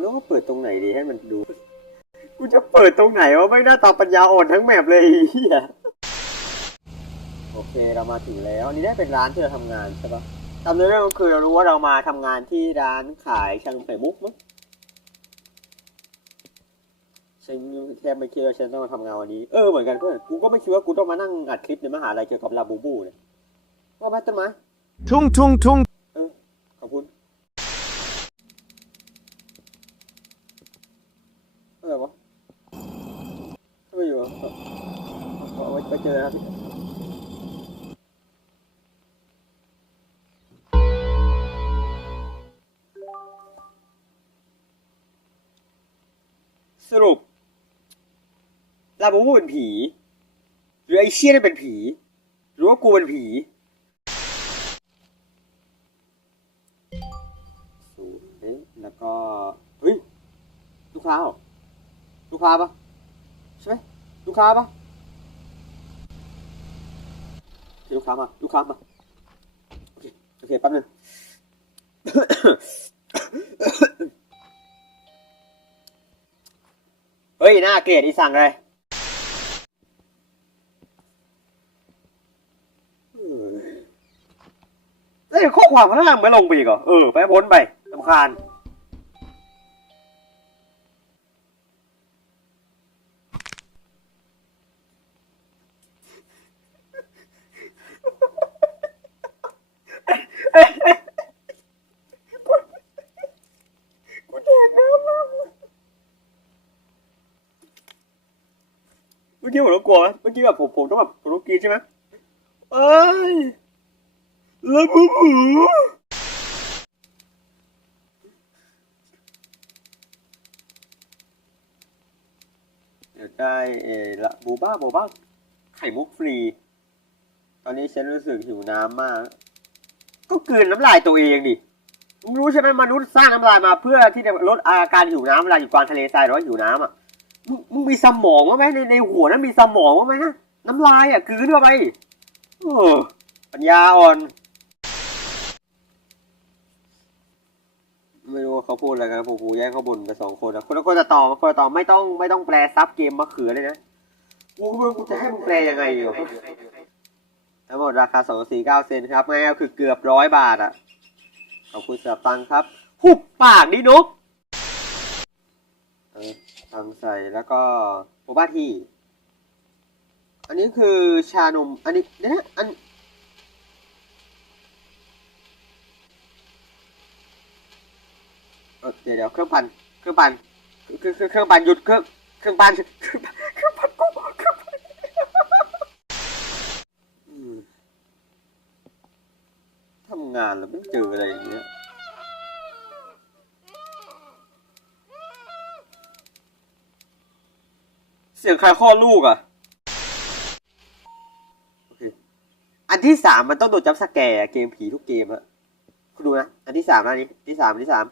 แล้วว่าเปิดตรงไหนดีให้มันดู กูจะเปิดตรงไหนวะไม่น้าตาปัญญาอ่อนทั้งแมปเลยเฮียโอเคเรามาถึงแล้วอันนี้ได้เป็นร้านที่เราทำงานใช่ปะจำได้ไหมก็คือเรารู้ว่าเรามาทำงานที่ร้านขายชานมไข่มุกมั้งฉันแทบไม่คิดว่าฉันต้องมาทำงานวันนี้ เออเหมือนกันเพื่อน กูก็ไม่คิดว่ากูต้องมานั่งอัดคลิปในมหาลัยเกี่ยวกับลาบูบูเนี่ยว่าไหมต้นไม้ Tung tung tung เออ ขอบคุณอะไรวะทำไมอยู่อะ เอาเอาไว้ไปเจอนะครับสรุปลาบูบูเป็นผี หรือไอเชี่ยนี่เป็นผี หรือว่ากูเป็นผีศูนย์เอ๊ะแล้วก็ เฮ้ย ลูกค้าเหรอลูกค้าปะใช่ไหมลูกค้าปะโอเค ลูกค้ามา ลูกค้ามา โอเค โอเค แป๊บนึงเฮ้ย หน้าเกลียดอีสั่งเลยเอ้ยข้อความข้างล่างไม่ลงไปอีกเหรอ เออ ไปพ้นไปสำคาญ กูแดกน้ำแล้วเมื่อกี้ผมต้องกลัวไหมเมื่อกี้แบบผมผมต้องแบบผมต้องกรีดใช่ไหมเอ้ยแล้วบูบูเดี๋ยวได้เออละบูบ้าบูบ้าไข่มุกฟรี ตอนนี้ฉันรู้สึกหิวน้ำมาก ก็กลืนน้ำลายตัวเองดิรู้ใช่ไหมมนุษย์สร้างน้ำลายมาเพื่อที่จะลดอาการหิวน้ำเวลาอยู่กลางทะเลทรายหรือว่าหิวน้ำอะ มึงมึงมีสมองบ้างไหมในในหัวนั้นมีสมองบ้างไหมฮะน้ำลายอะกลืนเข้าไปเออปัญญาอ่อน ไม่รู้เขาพูดอะไรกันผมกูแย่งเขาบ่นไปสองคนนะคนละคนจะตอบคนละตอบไม่ต้องไม่ต้องแปลซับเกมมะเขือเลยนะกูกูจะให้มึงแปลยังไงอยู่ทั้งหมดราคาสองสี่เก้าเซนครับง่ายก็คือเกือบร้อยบาทอะขอบคุณสำหรับตังค์ครับ หุบปากดินกเออตังค์ใส่แล้วก็โบบ้าทีอันนี้คือชานม อันนี้เดี๋ยวนะอันเดี๋ยวเดี๋ยวเครื่องปั่นเครื่องปั่นเครื่องเครื่องปั่นหยุดเครื่องเครื่องปั่นเครื่องปั่นเครื่องปั่นกูเครื่องปั่นทำงานแล้วไม่เจออะไรอย่างเงี้ย เสียงใครคลอดลูกอะ อันที่สามมันต้องโดนจับสแกร์เกมผีทุกเกมอะคุณดูนะ อันที่สามนะอันนี้ที่สามที่สาม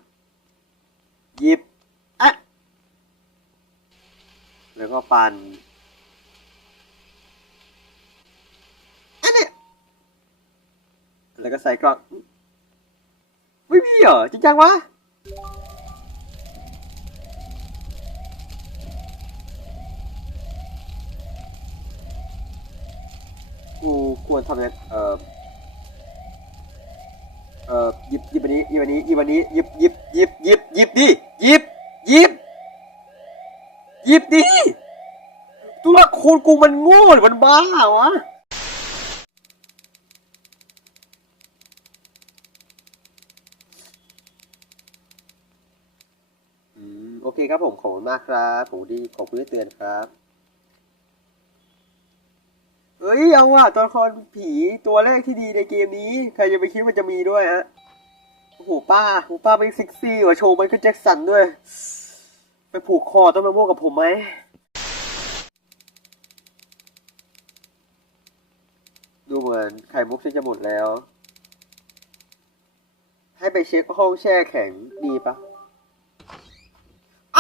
หยิบอะแล้วก็ปันอันเนี้ยแล้วก็ใส่กล่องไม่มีเหรอจริงจังวะ กูควรทำยังไงเอ่อเอ่อหยิบหยิบอันนี้หยิบอันนี้หยิบอันนี้หยิบหยิบหยิบหยิบหยิบดิหยิบหยิบหยิบดิตัวละครกูมันโง่หรือมันบ้าวะอืมโอเคครับผมขอบคุณมากครับผมดีขอบคุณที่เตือนครับ เอ้ยเอาว่ะตัวละครผีตัวแรกที่ดีในเกมนี้ ใครจะไปคิดว่าจะมีด้วยฮะโอ้โหป้าโอ้ป้าเป็นเซ็กซี่ว่ะโชว์มเคิลแจ็คสันด้วย ไปผูกคอต้นมะม่วงกับผมไหมดูเหมือนไข่มุกฉันจะหมดแล้ว ให้ไปเช็คห้องแช่แข็งดีปะไอ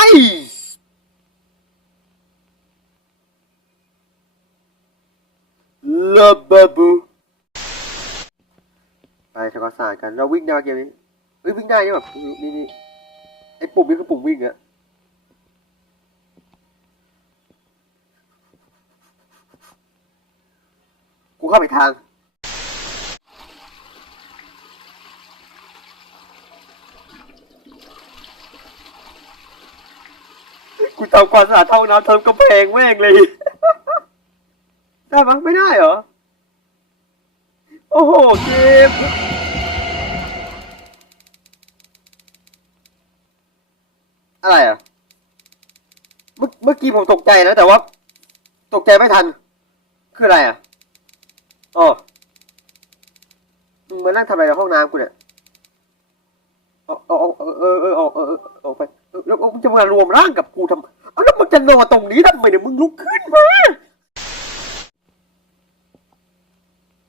ลาบาบูไปทำความสะอาดกันเราวิ่งได้เกมนี้เฮ้ยวิ่งได้ยังแบบนี่นี่ไอ้ปุ่มนี้คือปุ่มวิ่งอะกูเข้าไปทางกูทำความสะอาดห้องน้ำเทำกระเพงแม่งเลย ได้มั้งไม่ได้เหรอ โอ้โหเกมอะไรอะ เมื่อเมื่อกี้ผมตกใจนะแต่ว่า ตกใจไม่ทัน คืออะไรอะอ๋อมึงมานั่งทำอะไรในห้องน้ำกูเนี่ยเออเออเออเออเออเออออกไปเออแล้วมึงจะมารวมร่างกับกูทำแล้วมึงจะนอนตรงนี้ทำไมเนี่ยมึงลุกขึ้นมา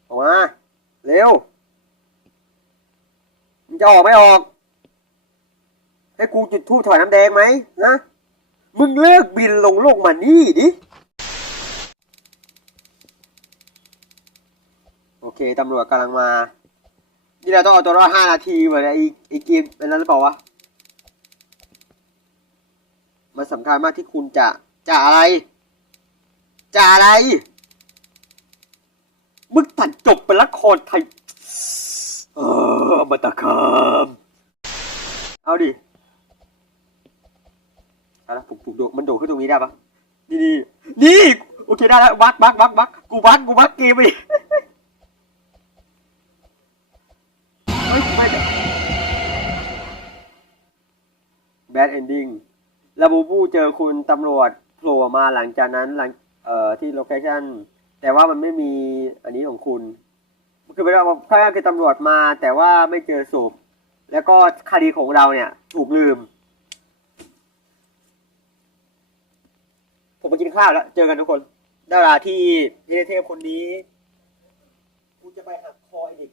ออกมา เร็วมึงจะออกไม่ออก ให้กูจุดทูบถอยน้ำแดงไหมนะ มึงเลิกบินลงโลกมานี่ดิ โอเคตำรวจกำลังมา นี่เราต้องเอาตัวรอดห้านาทีเหมือนไอ้ไอ้เกมอันนั้นหรือเปล่าวะ มันสำคัญมากที่คุณจะจะอะไร จะอะไร มึงตัดจบเป็นละครไทย เอออมาตะคามเอาดิเอาละผมผมโดดมันโดดขึ้นตรงนี้ได้ปะนี่นี่นี่โอเคได้แล้วบักบักบักบักกูบักกูบักเกมไปดิเฮ้ยไม่แบดเอนดิ้งล้วบูบูเจอคุณตำรวจโผล่มาหลังจากนั้นหลังเอ่อที่โลเคชั่น แต่ว่ามันไม่มีอันนี้ของคุณคือเป็นว่าพยายามคือตำรวจมา แต่ว่าไม่เจอศพแล้วก็คดีของเราเนี่ย ถูกลืม ผมไปกินข้าวแล้ว เจอกันทุกคนดาราที่เทเทพคนนี้กูจะไปหักคออีก